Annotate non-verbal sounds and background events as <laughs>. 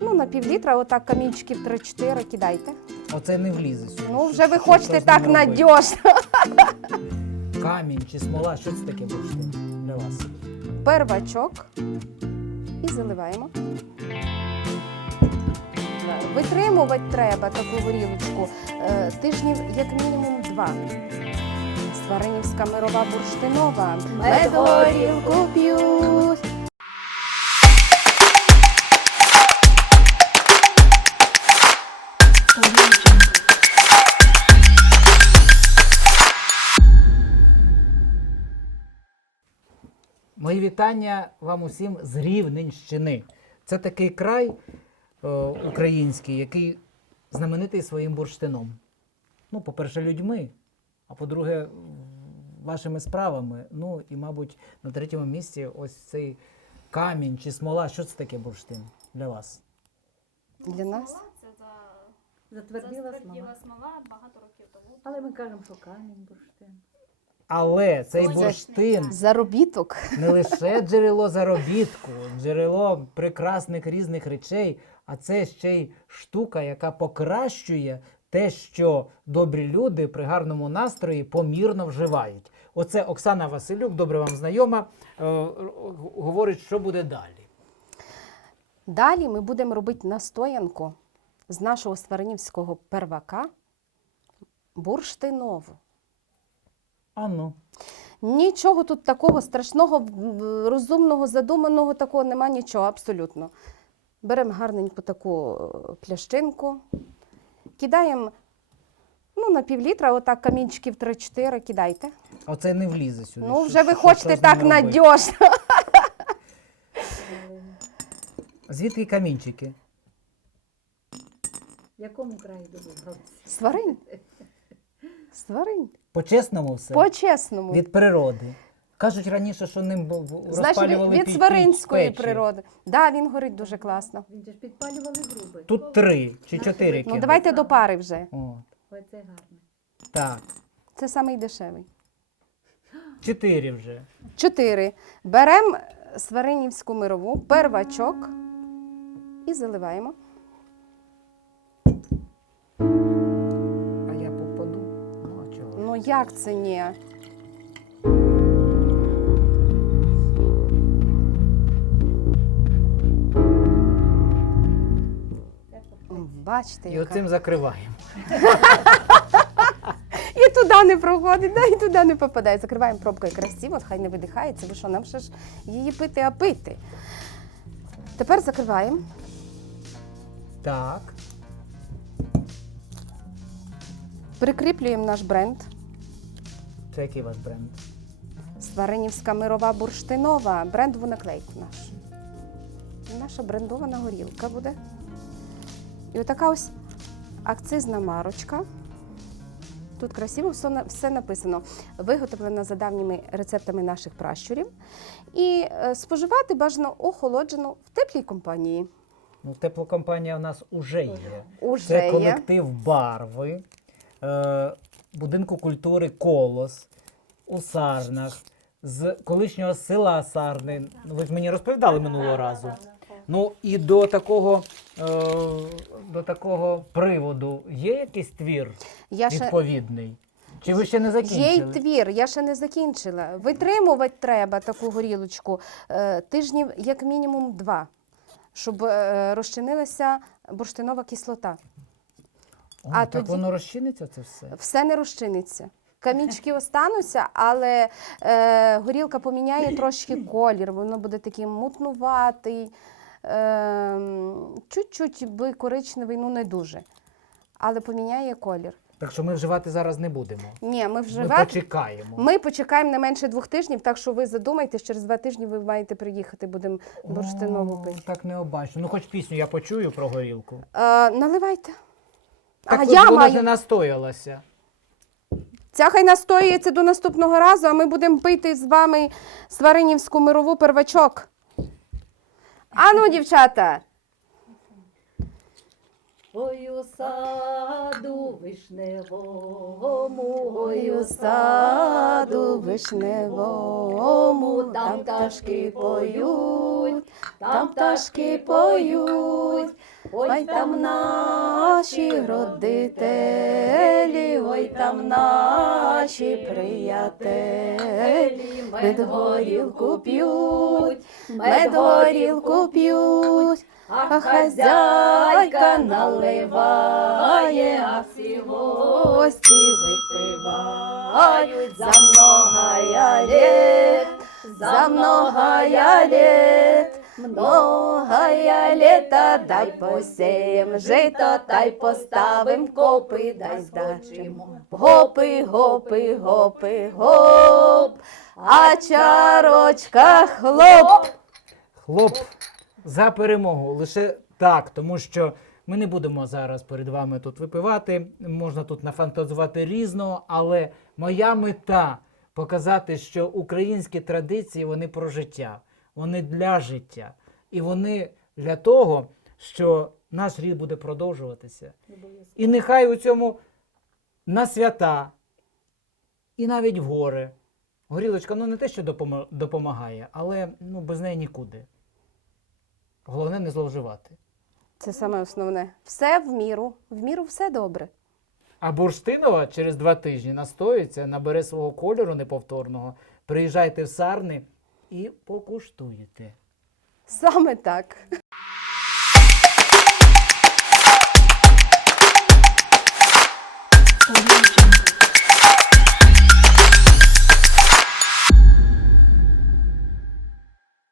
Ну, на півлітра, отак камінчиків 3-4 кидайте. Оце не влізе сюди. Ну, вже ви що- хочете так робити? надіжно. Камінь чи смола, що це таке бурштин для вас? Первачок і заливаємо. Витримувати треба таку горілочку е, тижнів як мінімум два. Сваринівська мирова бурштинова. Мед горілку п'ють. Мої вітання вам усім з Рівненщини. Це такий край е, український, який знаменитий своїм бурштином. Ну, по-перше, людьми, а по-друге, вашими справами. Ну і, мабуть, на третьому місці ось цей камінь чи смола. Що це таке бурштин для вас? Для нас. Це за Затверділа смола. затверділа смола багато років тому. Але ми кажемо, що камінь бурштин. Але цей бурштин. Заробіток. не лише джерело заробітку, джерело прекрасних різних речей, а це ще й штука, яка покращує те, що добрі люди при гарному настрої помірно вживають. Оце Оксана Василюк, добре вам знайома, е, говорить, що буде далі. Далі ми будемо робити настоянку з нашого сваринівського первака бурштинову. Ану. Нічого тут такого страшного, розумного, задуманого такого нема нічого, абсолютно. Беремо гарненьку таку е, плящинку, кидаємо ну, на півлітра, отак камінчиків 3-4 кидайте. Оце не влізе сюди. Ну, Що- вже ви що- хочете що так надіжно. <laughs> Звідки камінчики? В якому краї добре? <laughs> Сваринь. Сваринь. По-чесному все? По-чесному. Від природи. Кажуть раніше, що ним бу- бу- Значить, розпалювали від пі- сваринської печі. природи. Так, да, він горить дуже класно. Він же ж підпалювали груби. Тут три чи чотири Ну, давайте до пари вже. О, це гарно. так. Це самий дешевий. Чотири вже. Чотири. Беремо сваринівську мирову, первачок і заливаємо. Як це ні? Бачите, І яка. оцим закриваємо. І туди не проходить, да, і туди не попадає. Закриваємо пробкою красиво, хай не видихається, бо що нам ще ж її пити, а пити. Тепер закриваємо. Так. Прикріплюємо наш бренд. Це який у вас бренд? Сваринівська мирова бурштинова. Брендову наклейку нашу. Наша брендована горілка буде. І отака ось акцизна марочка. Тут красиво все, все написано. Виготовлена за давніми рецептами наших пращурів. І е, споживати бажано охолоджену в теплій компанії. Ну, теплокомпанія у нас уже є. Уже Це є. колектив барви, е, будинку культури Колос у Сарнах, з колишнього села Сарни. Ну, Ви ж мені розповідали минулого разу. Ну і до такого, е, до такого приводу є якийсь твір Я ще... відповідний? Чи ви ще не Є й закінчили? твір, я ще не закінчила. Витримувати треба таку горілочку е, тижнів як мінімум два, щоб е, розчинилася бурштинова кислота. О, а так тоді- воно розчиниться це все. Все не розчиниться. Камінчики остануться, але е, горілка поміняє трошки колір, воно буде таким мутнуватий, е, чуть-чуть би коричневий, ну не дуже. Але поміняє колір. Так що ми вживати зараз не будемо. Ні, ми Ми почекаємо. Ми почекаємо не менше двох тижнів, так що ви задумайтесь, через два тижні ви маєте приїхати, будемо бурштинову пити. Так необачно. Ну, хоч пісню я почую про горілку. Е, наливайте. Так а от я вона маю. ж не настоялася. Ця хай настоюється до наступного разу, а ми будемо пити з вами сваринівську мирову первачок. Ану, дівчата! Ой, у саду вишневому, Ой, у саду вишневому, там пташки поють, там пташки поють, Ой там наші родителі, ой там наші приятелі, мед горілку п'ють, мед горілку п'ють, а хазяйка наливає, а всі гості випивають за многая лет, за многая лет. Многая літа, дай посеєм жито, та й поставим копи, дай здачимо. Гопи, гопи, гопи, гоп, а чарочка хлоп. Хлоп за перемогу. Лише так, тому що ми не будемо зараз перед вами тут випивати. Можна тут нафантазувати різного, але моя мета показати, що українські традиції вони про життя, вони для життя. І вони для того, що наш рід буде продовжуватися. І нехай у цьому на свята, і навіть в гори. Горілочка, ну не те, що допомагає, але ну, без неї нікуди. Головне не зловживати. Це саме основне. Все в міру, в міру все добре. А бурштинова через два тижні настоїться, набере свого кольору неповторного. Приїжджайте в сарни і покуштуєте. Саме так.